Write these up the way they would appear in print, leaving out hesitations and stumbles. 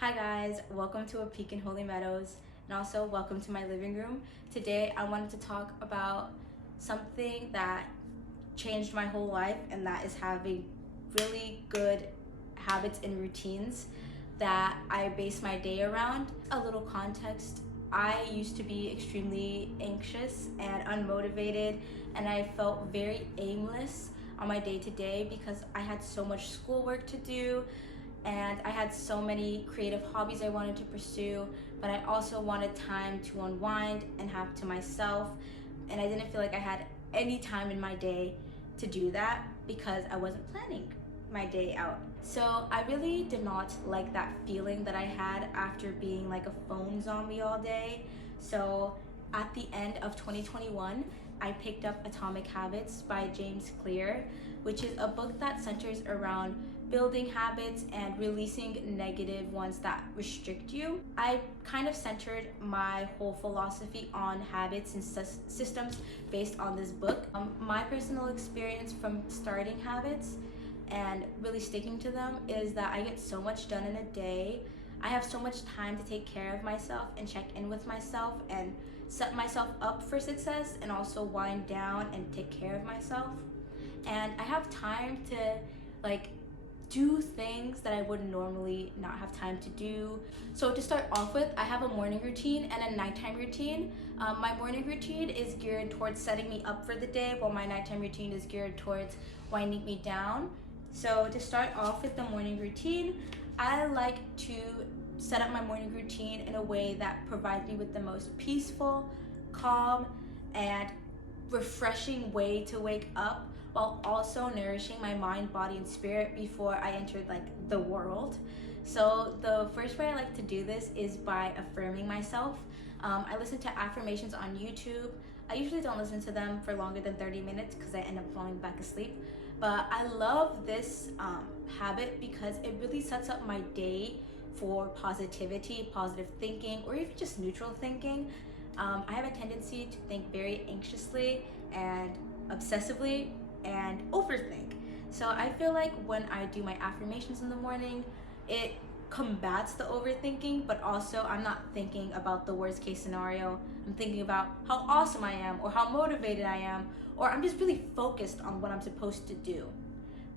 Hi guys, welcome to A Peek in Holy Meadows, and also welcome to my living room. Today I wanted to talk about something that changed my whole life, and that is having really good habits and routines that I base my day around. A little context: I used to be extremely anxious and unmotivated, and I felt very aimless on my day to day because I had so much schoolwork to do and I had so many creative hobbies I wanted to pursue, but I also wanted time to unwind and have to myself. And I didn't feel like I had any time in my day to do that because I wasn't planning my day out. So I really did not like that feeling that I had after being like a phone zombie all day. So at the end of 2021, I picked up Atomic Habits by James Clear, which is a book that centers around building habits and releasing negative ones that restrict you. I kind of centered my whole philosophy on habits and systems based on this book. My personal experience from starting habits and really sticking to them is that I get so much done in a day. I have so much time to take care of myself and check in with myself and set myself up for success, and also wind down and take care of myself. And I have time to like do things that I would normally not have time to do. So to start off with, I have a morning routine and a nighttime routine. My morning routine is geared towards setting me up for the day, while my nighttime routine is geared towards winding me down. So to start off with the morning routine, I like to set up my morning routine in a way that provides me with the most peaceful, calm, and refreshing way to wake up, while also nourishing my mind, body, and spirit before I entered like the world. So the first way I like to do this is by affirming myself. I listen to affirmations on YouTube. I usually don't listen to them for longer than 30 minutes because I end up falling back asleep. But I love this habit because it really sets up my day for positivity, positive thinking, or even just neutral thinking. I have a tendency to think very anxiously and obsessively and overthink. So I feel like when I do my affirmations in the morning, it combats the overthinking, but also I'm not thinking about the worst case scenario. I'm thinking about how awesome I am or how motivated I am, or I'm just really focused on what I'm supposed to do.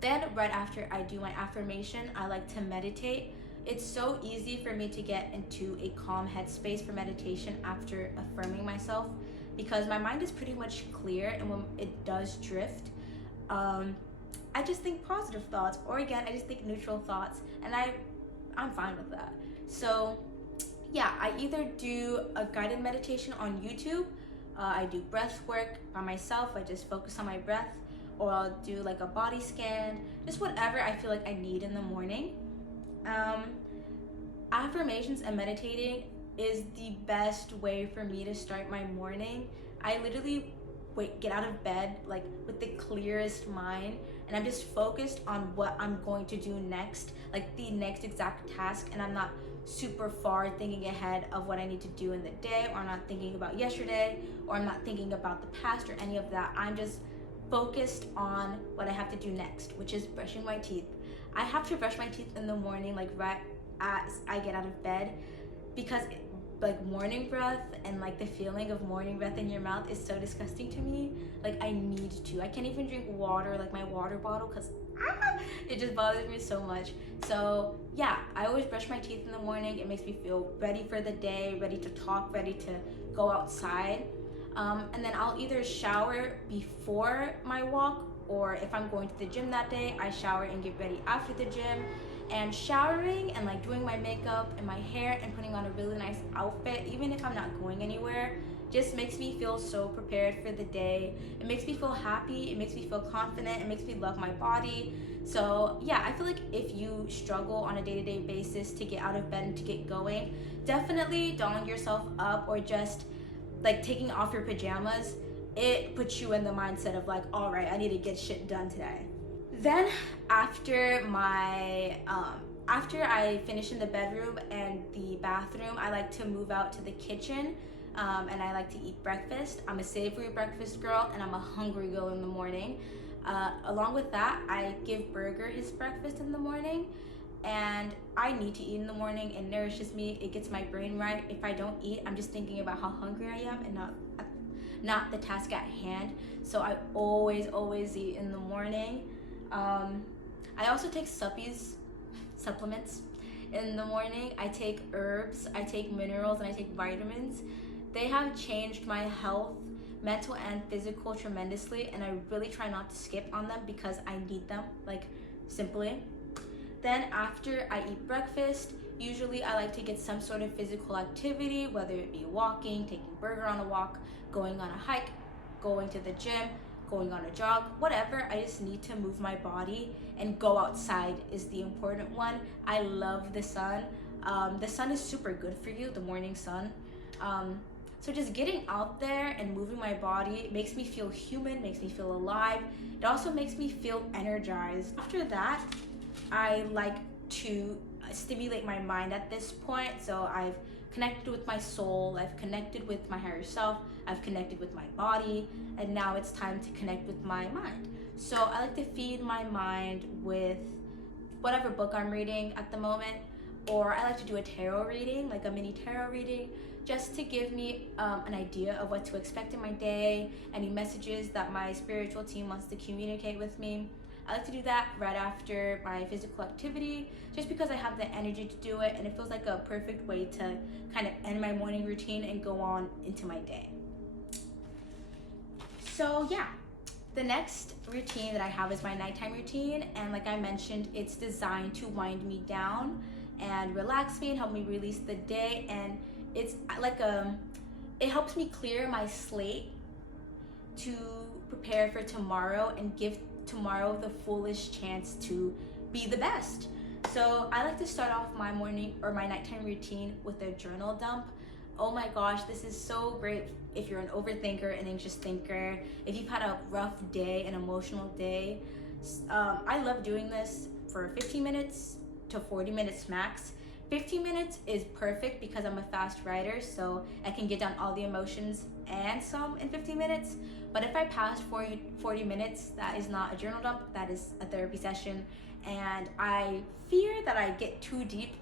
Then, right after I do my affirmation, I like to meditate. It's so easy for me to get into a calm headspace for meditation after affirming myself because my mind is pretty much clear, and when it does drift, I just think positive thoughts, or again, I just think neutral thoughts, and I'm fine with that. So yeah, I either do a guided meditation on YouTube, I do breath work by myself, I just focus on my breath, or I'll do like a body scan, just whatever I feel like I need in the morning. Um, Affirmations and meditating is the best way for me to start my morning. I literally get out of bed like with the clearest mind, and I'm just focused on what I'm going to do next, like the next exact task, and I'm not super far thinking ahead of what I need to do in the day, or I'm not thinking about yesterday, or I'm not thinking about the past or any of that. I'm just focused on what I have to do next, which is brushing my teeth. I have to brush my teeth in the morning, like right as I get out of bed, because like morning breath and like the feeling of morning breath in your mouth is so disgusting to me. Like I need to. I can't even drink water, like my water bottle, because it just bothers me so much. So yeah, I always brush my teeth in the morning. It makes me feel ready for the day, ready to talk, ready to go outside. And then I'll either shower before my walk, or if I'm going to the gym that day, I shower and get ready after the gym. And showering and like doing my makeup and my hair and putting on a really nice outfit, even if I'm not going anywhere, just makes me feel so prepared for the day. It makes me feel happy, it makes me feel confident, it makes me love my body. So yeah, I feel like if you struggle on a day-to-day basis to get out of bed and to get going, definitely dolling yourself up or just like taking off your pajamas, it puts you in the mindset of like, all right, I need to get shit done today. Then after I finish in the bedroom and the bathroom, I like to move out to the kitchen, and I like to eat breakfast. I'm a savory breakfast girl, and I'm a hungry girl in the morning. Along with that, I give Burger his breakfast in the morning. and I need to eat in the morning. It nourishes me, it gets my brain right. If I don't eat, I'm just thinking about how hungry I am and not the task at hand. So I always eat in the morning. I also take supplements in the morning. I take herbs, I take minerals, and I take vitamins. They have changed my health, mental and physical, tremendously, and I really try not to skip on them because I need them, like, simply. Then after I eat breakfast, usually I like to get some sort of physical activity, whether it be walking, taking Burger on a walk, going on a hike, going to the gym, going on a jog, whatever. I just need to move my body, and go outside is the important one. I love the sun. The sun is super good for you, the morning sun. So just getting out there and moving my body makes me feel human, makes me feel alive. It also makes me feel energized. After that, I like to stimulate my mind at this point. So I've connected with my soul, I've connected with my higher self, I've connected with my body, and now it's time to connect with my mind. So I like to feed my mind with whatever book I'm reading at the moment, or I like to do a tarot reading, like a mini tarot reading, just to give me an idea of what to expect in my day, any messages that my spiritual team wants to communicate with me. I like to do that right after my physical activity, just because I have the energy to do it, and it feels like a perfect way to kind of end my morning routine and go on into my day. So yeah, the next routine that I have is my nighttime routine, and like I mentioned, it's designed to wind me down and relax me and help me release the day, and it's like it helps me clear my slate to prepare for tomorrow and give tomorrow the fullest chance to be the best. So I like to start off my morning or my nighttime routine with a journal dump. Oh my gosh, this is so great if you're an overthinker, an anxious thinker, if you've had a rough day, an emotional day. I love doing this for 15 minutes to 40 minutes max. 15 minutes is perfect because I'm a fast writer, so I can get down all the emotions and some in 15 minutes. But if I pass 40 minutes, that is not a journal dump, that is a therapy session. And I fear that I get too deep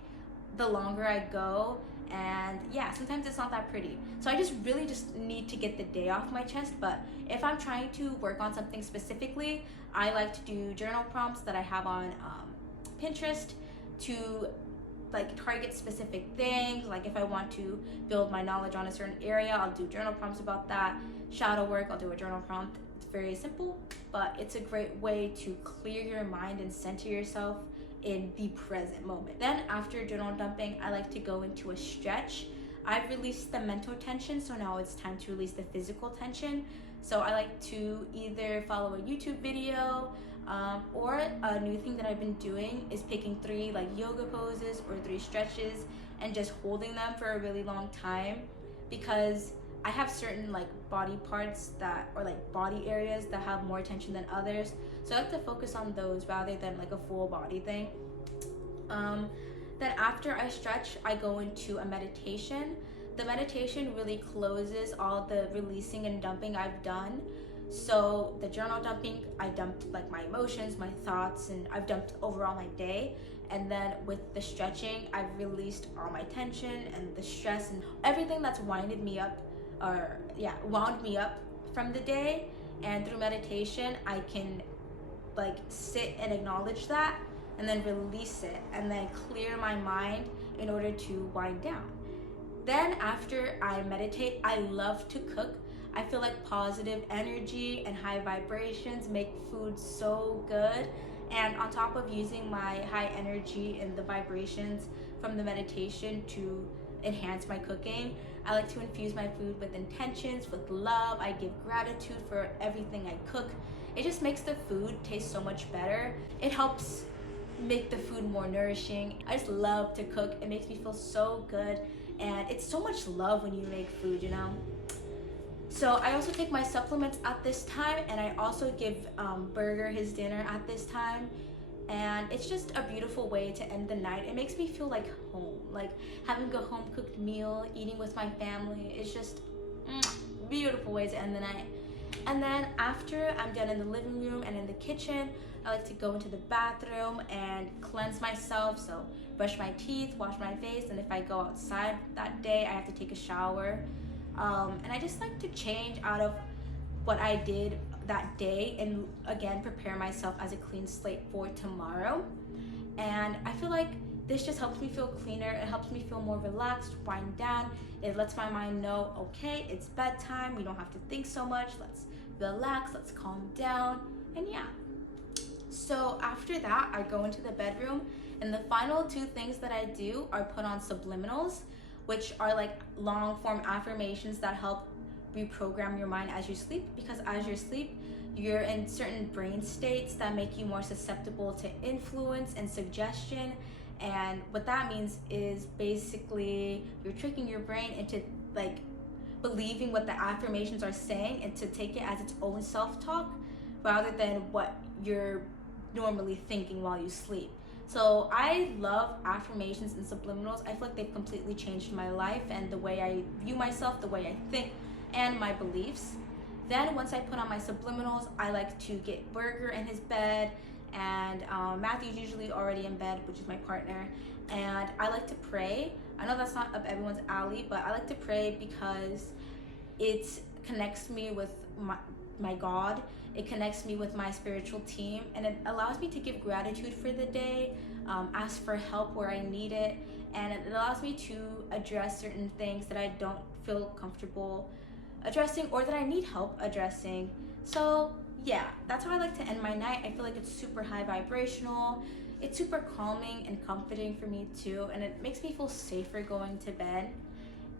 the longer I go. And yeah, sometimes it's not that pretty. So I just really just need to get the day off my chest. But if I'm trying to work on something specifically, I like to do journal prompts that I have on Pinterest to like target specific things. Like if I want to build my knowledge on a certain area, I'll do journal prompts about that. Shadow work, I'll do a journal prompt. It's very simple, but it's a great way to clear your mind and center yourself in the present moment. Then after journal dumping, I like to go into a stretch. I've released the mental tension, so now it's time to release the physical tension. So I like to either follow a YouTube video, or a new thing that I've been doing is picking 3 like yoga poses or 3 stretches and just holding them for a really long time, because I have certain like body parts that, or like body areas that have more tension than others. So I like to focus on those rather than like a full body thing. Then after I stretch, I go into a meditation. The meditation really closes all the releasing and dumping I've done. So the journal dumping, I dumped like my emotions, my thoughts, and I've dumped overall my day. And then with the stretching, I've released all my tension and the stress and everything that's wound me up from the day. And through meditation, I can like sit and acknowledge that and then release it and then clear my mind in order to wind down. Then after I meditate, I love to cook. I feel like positive energy and high vibrations make food so good. And on top of using my high energy and the vibrations from the meditation to enhance my cooking, I like to infuse my food with intentions, with love. I give gratitude for everything I cook. It just makes the food taste so much better. It helps make the food more nourishing. I just love to cook. It makes me feel so good. And it's so much love when you make food, you know? So I also take my supplements at this time, and I also give Burger his dinner at this time. And it's just a beautiful way to end the night. It makes me feel like home, like having a home cooked meal, eating with my family. It's just beautiful way to end the night. And then after I'm done in the living room and in the kitchen, I like to go into the bathroom and cleanse myself. So brush my teeth, wash my face, and if I go outside that day, I have to take a shower. And I just like to change out of what I did that day and again prepare myself as a clean slate for tomorrow. And I feel like this just helps me feel cleaner. It helps me feel more relaxed, wind down. It lets my mind know, okay, it's bedtime. We don't have to think so much. Let's relax, let's calm down. And yeah. So after that, I go into the bedroom, and the final two things that I do are put on subliminals, which are like long form affirmations that help reprogram your mind as you sleep, because as you sleep, you're in certain brain states that make you more susceptible to influence and suggestion. And what that means is basically you're tricking your brain into like believing what the affirmations are saying and to take it as its own self-talk rather than what you're normally thinking while you sleep. So I love affirmations and subliminals. I feel like they've completely changed my life and the way I view myself, the way I think, and my beliefs. Then once I put on my subliminals, I like to get Burger in his bed, and Matthew's usually already in bed, which is my partner, and I like to pray. I know that's not up everyone's alley, but I like to pray because it connects me with my God. It connects me with my spiritual team, and it allows me to give gratitude for the day, ask for help where I need it, and it allows me to address certain things that I don't feel comfortable addressing or that I need help addressing. So yeah, that's how I like to end my night. I feel like it's super high vibrational. It's super calming and comforting for me too, and it makes me feel safer going to bed.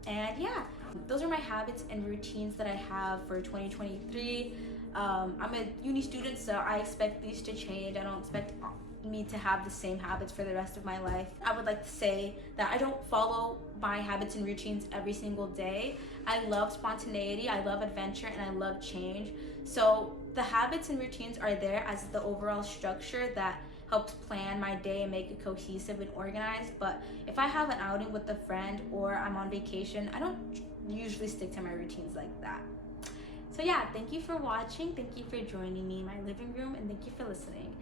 And yeah, those are my habits and routines that I have for 2023. I'm a uni student, so I expect these to change. I don't expect me to have the same habits for the rest of my life. I would like to say that I don't follow my habits and routines every single day. I love spontaneity, I love adventure, and I love change. So the habits and routines are there as the overall structure that helps plan my day and make it cohesive and organized. But if I have an outing with a friend or I'm on vacation, I don't usually stick to my routines like that. So yeah, thank you for watching, thank you for joining me in my living room, and thank you for listening.